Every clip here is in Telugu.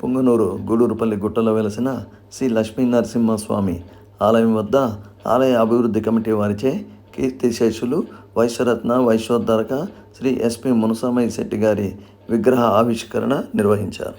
పుంగనూరు గూడూరుపల్లి గుట్టలో వెలసిన శ్రీ లక్ష్మీ నరసింహస్వామి ఆలయం వద్ద ఆలయ అభివృద్ధి కమిటీ వారిచే కీర్తిశేషులు వైశ్యరత్న వైశ్యోద్ధరక శ్రీ ఎస్పి మునుసామయ్య శెట్టి గారి విగ్రహ ఆవిష్కరణ నిర్వహించారు.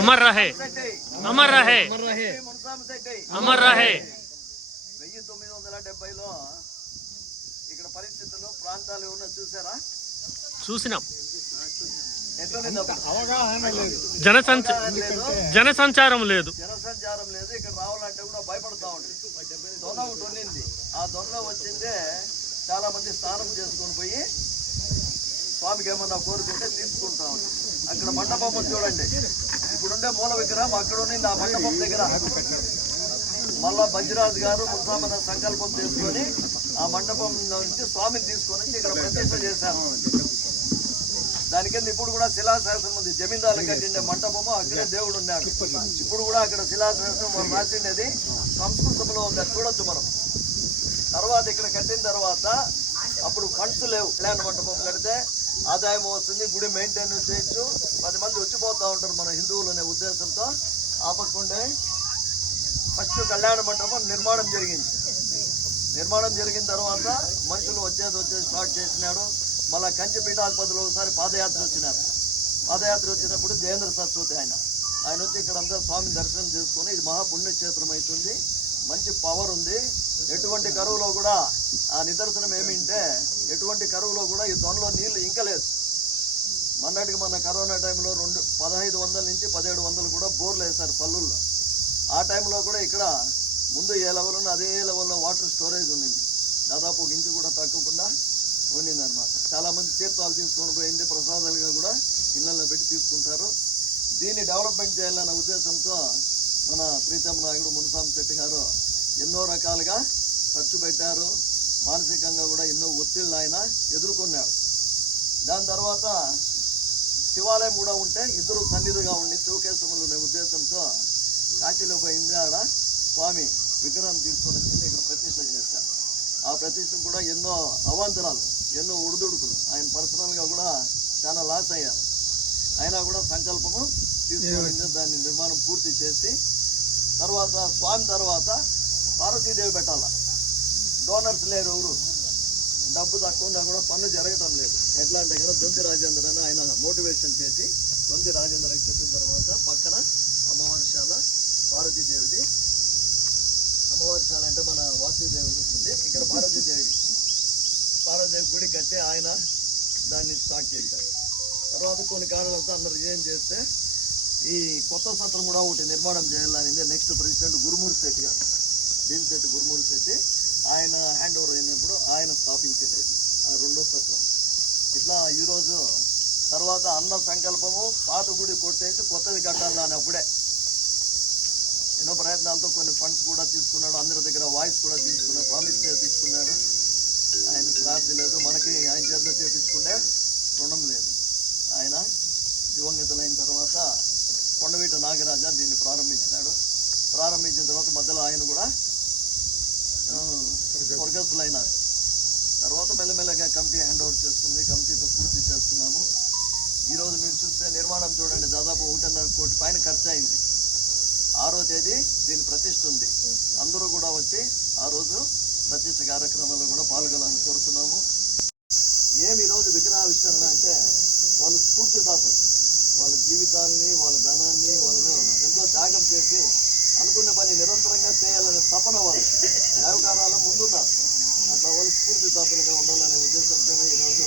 अमर रहे अमर रहे अमर रहे 1970లో ఇక్కడ పరిస్థితుల్లో ప్రాంతాలు ఏమన్నా చూసారా? చూసినాం. అవగాహన లేదు, జనసంచారం లేదు. ఇక్కడ రావాలంటే కూడా భయపడతా ఉంటుంది. దొన్న ఒకటి ఉన్నింది, ఆ దొన్న వచ్చిందే చాలా మంది స్నానం చేసుకొని పోయి స్వామికి ఏమన్నా కోరుకుంటే తీసుకుంటా ఉంటుంది. అక్కడ మండపం చూడండి, ఇప్పుడుండే మూల విగ్రహం అక్కడ ఉన్నింది. ఆ మండపం దగ్గర మళ్ళా బజ్రాజు గారు మున్సామన సంకల్పం చేసుకొని ఆ మండపం నుంచి స్వామిని తీసుకొని ఇక్కడ ప్రతిష్ట చేశారు. దాని కింద ఇప్పుడు కూడా శిలాశాసనం ఉంది. జమీందారులు కట్టిండే మంటపము, అక్కడే దేవుడు ఉన్నాడు. ఇప్పుడు కూడా అక్కడ శిలాశాసనం మనం రాసిండేది సంస్కృతంలో ఉంది, అది చూడొచ్చు మనం. తర్వాత ఇక్కడ కట్టిన తర్వాత అప్పుడు ఫండ్స్ లేవు. కళ్యాణ మండపం కడితే ఆదాయం వస్తుంది, గుడి మెయింటైన్ చేయొచ్చు, 10 మంది వచ్చిపోతూ ఉంటారు మన హిందువులు అనే ఉద్దేశంతో ఆపకుండే ఫస్ట్ కళ్యాణ మండపం నిర్మాణం జరిగింది. నిర్మాణం జరిగిన తర్వాత మనుషులు వచ్చేది స్టార్ట్ చేసినాడు. మళ్ళీ కంచి పీఠాధిపతులు ఒకసారి పాదయాత్ర వచ్చినారు. పాదయాత్ర వచ్చినప్పుడు జయేంద్ర సరస్వతి ఆయన వచ్చి ఇక్కడ అంతా స్వామి దర్శనం చేసుకొని ఇది మహాపుణ్యక్షేత్రం అవుతుంది, మంచి పవర్ ఉంది, ఎటువంటి కరువులో కూడా ఆ నిదర్శనం ఏమింటే ఎటువంటి కరువులో కూడా ఈ దొనలో నీళ్లు ఇంకలేదు. మొన్నటికి మన కరోనా టైంలో 1500 నుంచి 1700 కూడా బోర్లు వేశారు పల్లెల్లో. ఆ టైంలో కూడా ఇక్కడ ముందు ఏ లెవెల్ ఉన్న అదే లెవెల్లో వాటర్ స్టోరేజ్ ఉండింది, దాదాపు 1 ఇంచు కూడా తగ్గకుండా ఉండింది అనమాట. చాలామంది తీర్థాలు తీసుకొని పోయింది, ప్రసాదాలుగా కూడా ఇళ్ళల్లో పెట్టి తీసుకుంటారు. దీన్ని డెవలప్మెంట్ చేయాలన్న ఉద్దేశంతో మన ప్రీతం నాయకుడు మునిస్వామి శెట్టి గారు ఎన్నో రకాలుగా ఖర్చు పెట్టారు. మానసికంగా కూడా ఎన్నో ఒత్తిళ్ళు ఆయన ఎదుర్కొన్నాడు. దాని తర్వాత శివాలయం కూడా ఉంటే ఇద్దరు సన్నిధిగా ఉండి శివకేశములు అనే ఉద్దేశంతో కాశీలో పోయింది. ఆడ స్వామి విగ్రహం తీసుకొని వచ్చి ఇక్కడ ప్రతిష్ట చేశారు. ఆ ప్రతిష్ట కూడా ఎన్నో అవాంతరాలు, ఎన్నో ఉడుదుడుకులు, ఆయన పర్సనల్గా కూడా చాలా లాస్ అయ్యారు. అయినా కూడా సంకల్పము తీసుకొని దాన్ని నిర్మాణం పూర్తి చేసి తర్వాత స్వామి తర్వాత పార్వతీదేవి పెట్టాల. డోనర్స్ లేరు, ఎవరు డబ్బు తక్కువ ఉన్నా కూడా పనులు జరగటం లేదు. ఎట్లా అంటే కదా దొంతి రాజేంద్ర అని ఆయన మోటివేషన్ చేసి దొంతి రాజేంద్రకి చెప్పిన తర్వాత పక్కన అమ్మవారిశాల పార్వతీదేవిది, అమ్మవారిశాల అంటే మన వాసుదేవి వస్తుంది, ఇక్కడ పార్వతీదేవి గుడి కట్టి ఆయన దాన్ని స్టార్ట్ చేశారు. తర్వాత కొన్ని కారణాలతో అందరు రిజైన్ చేస్తే ఈ కొత్త సత్రం కూడా ఒకటి నిర్మాణం చేయాలనింది నెక్స్ట్ ప్రెసిడెంట్ గురుమూర్తి శెట్టి గారు, భీమశెట్టి గురుమూర్తి శెట్టి, ఆయన హ్యాండ్ ఓవర్ అయినప్పుడు ఆయన స్థాపించలేదు ఆ 2వ సత్రం. ఇట్లా ఈరోజు తర్వాత అన్న సంకల్పము పాత గుడి కొట్టేసి కొత్తది కట్టాలని అప్పుడే ఎన్నో ప్రయత్నాలతో కొన్ని ఫండ్స్ కూడా తీసుకున్నాడు, అందరి దగ్గర వాయిస్ కూడా తీసుకున్నాడు, ప్రామిస్ తీసుకున్నాడు. ఆయన ప్రాప్తి లేదు, మనకి ఆయన చేతిలో చేపించుకుంటే రుణం లేదు. ఆయన దివంగతులైన తర్వాత కొండవీట నాగరాజ దీన్ని ప్రారంభించినాడు. ప్రారంభించిన తర్వాత మధ్యలో ఆయన కూడా స్వర్గస్థులైనారు. తర్వాత మెల్లమెల్లగా కమిటీ హ్యాండ్ ఓవర్ చేసుకుంది, కమిటీతో పూర్తి చేస్తున్నాము. ఈరోజు మీరు చూస్తే నిర్మాణం చూడండి, దాదాపు 1.5 కోటి పైన ఖర్చు అయింది. 6వ తేదీ దీని ప్రతిష్ఠ ఉంది. అందరూ కూడా వచ్చి ఆ రోజు ప్రతిష్ఠ కార్యక్రమాల్లో కూడా పాల్గొనాలని కోరుతున్నాము. ఏమి ఈరోజు విగ్రహావిష్కరణ అంటే వాళ్ళు స్ఫూర్తిదాతలు, వాళ్ళ జీవితాలని, వాళ్ళ ధనాన్ని వాళ్ళు ఎంతో త్యాగం చేసి అనుకున్న పని నిరంతరంగా చేయాలనే తపన వాళ్ళు దైవకారాల ముందున్నారు. అట్లా వాళ్ళు స్ఫూర్తిదాతలుగా ఉండాలనే ఉద్దేశంతోనే ఈరోజు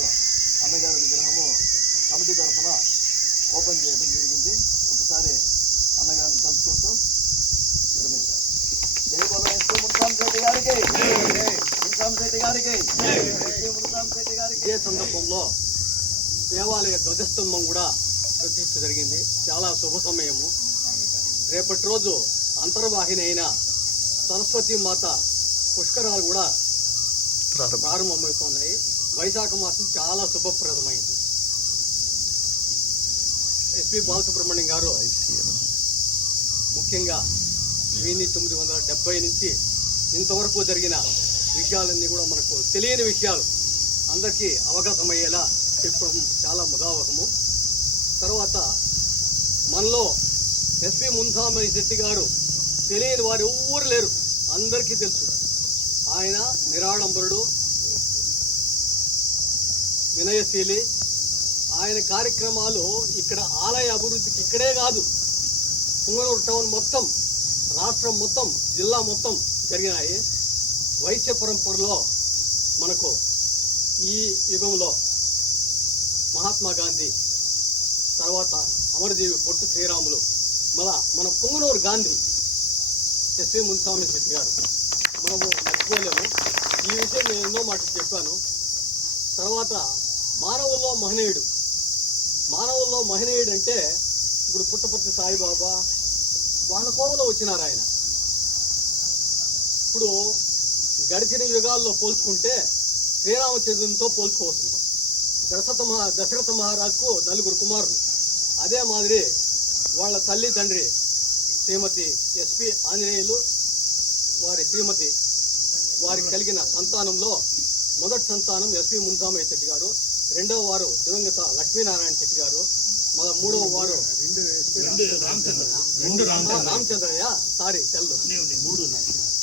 అన్నగారి విగ్రహము కమిటీ తరఫున ఓపెన్ చేయడం జరిగింది. ఒకసారి అన్నగారిని తలుచుకుంటూ విరమిస్తారు. జై బోలో ఎస్పీ మునిస్వామి శెట్టి గారికి, మునిస్వామి శెట్టి గారికి, ఎస్పీ మునిస్వామి శెట్టి గారికి. ఇదే సందర్భంలో దేవాలయ ధ్వజస్తంభం కూడా ప్రతిష్ఠ జరిగింది. చాలా శుభ సమయము. రేపటి రోజు అంతర్వాహిని అయిన సరస్వతి మాత పుష్కరాలు కూడా ప్రారంభమవుతున్నాయి. వైశాఖ మాసం చాలా శుభప్రదమైంది. ఎస్పి బాలసుబ్రహ్మణ్యం గారు ముఖ్యంగా 1970 నుంచి ఇంతవరకు జరిగిన విషయాలన్నీ కూడా మనకు తెలియని విషయాలు అందరికీ అవగతమయ్యేలా చెప్పడం చాలా ముదావహము. తర్వాత మనలో ఎస్పి మునిస్వామి శెట్టి గారు తెలియని వారు ఎవ్వరు లేరు, అందరికీ తెలుసు. ఆయన నిరాడంబరుడు, వినయశీలి. ఆయన కార్యక్రమాలు ఇక్కడ ఆలయ అభివృద్ధికి ఇక్కడే కాదు, పుంగనూరు టౌన్ మొత్తం, రాష్ట్రం మొత్తం, జిల్లా మొత్తం జరిగినాయి. వైశ్య పరంపరలో మనకు ఈ యుగంలో మహాత్మా గాంధీ, తర్వాత అమరజీవి పొట్టు శ్రీరాములు, మన పుంగనూరు గాంధీ ఎస్పి మునిస్వామి శెట్టి గారు మనము మర్చిపోలేము. ఈ విషయం నేను ఎన్నో మాటలు చెప్పాను. తర్వాత మానవుల్లో మహనీయుడు అంటే ఇప్పుడు పుట్టపర్తి సాయిబాబా వాళ్ళ కోవలో వచ్చినారు ఆయన. ఇప్పుడు గడిచిన యుగాల్లో పోల్చుకుంటే శ్రీరామచంద్రునితో పోల్చుకోవచ్చు మనం. దశరథ మహారాజుకు 4 కుమారులు. అదే మాదిరి వాళ్ళ తల్లి తండ్రి శ్రీమతి ఎస్పి ఆంజనేయులు, వారి శ్రీమతి, వారికి కలిగిన సంతానంలో మొదటి సంతానం ఎస్పి మునిస్వామి శెట్టి గారు, రెండవ వారు దివంగత లక్ష్మీనారాయణ చెట్టి గారు, మళ్ళా మూడవ వారు రామచంద్రయ్య, సారీ తెల్లు,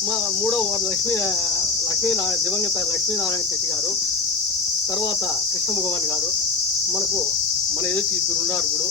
మా మూడవ వారు దివంగత లక్ష్మీనారాయణ చెట్టి గారు, తర్వాత కృష్ణ భగవాన్ గారు, మన ఎదుటి ఇద్దరు ఉన్నారు ఇప్పుడు.